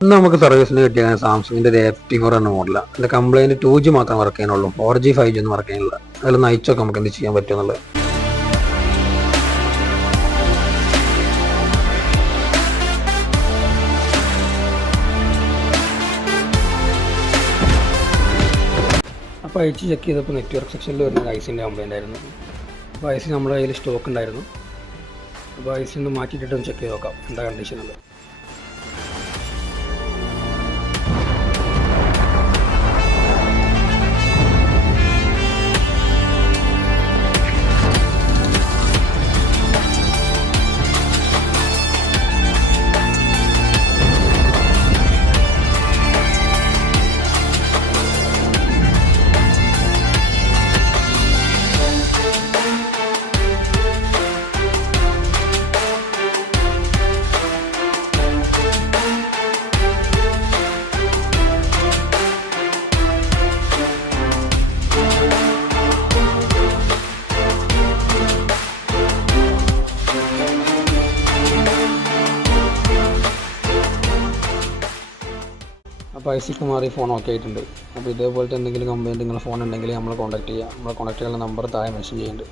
ഇന്ന് നമുക്ക് സർവീസിന് കിട്ടിയ സാംസങ്ങിൻ്റെ ഒരു F4 എന്ന മോഡലാണ്. അതിൻ്റെ കംപ്ലൈൻറ്റ് 2G മാത്രം വർക്ക് ചെയ്യാനുള്ളൂ, 4G 5G ഒന്നും വർക്ക് ചെയ്യാനില്ല. അതിലൊന്ന് അയച്ചൊക്കെ നമുക്ക് എന്ത് ചെയ്യാൻ പറ്റുമെന്നുള്ളത്. അപ്പോൾ അയച്ച് ചെക്ക് ചെയ്തപ്പോൾ നെറ്റ്വർക്ക് സെക്ഷനിൽ വരുന്ന ഐസിൻ്റെ കംപ്ലൈൻ്റ് ആയിരുന്നു. അപ്പോൾ ഐസി നമ്മുടെ കയ്യിൽ സ്റ്റോക്ക് ഉണ്ടായിരുന്നു. അപ്പോൾ ഐസി ഒന്ന് മാറ്റിയിട്ടൊന്ന് ചെക്ക് ചെയ്ത് നോക്കാം എന്താ കണ്ടീഷനുള്ളത്. അപ്പോൾ ഐസിക്ക് മാറി ഫോൺ ഓക്കെ ആയിട്ടുണ്ട്. അപ്പോൾ ഇതേപോലത്തെ എന്തെങ്കിലും കംപ്ലൈൻറ്റ് നിങ്ങളുടെ ഫോൺ ഉണ്ടെങ്കിൽ നമ്മളെ കോൺടാക്ട് ചെയ്യുക. നമ്മളെ കോൺടാക്ട് ചെയ്യാനുള്ള നമ്പർ താഴെ മെൻഷൻ ചെയ്യുന്നുണ്ട്.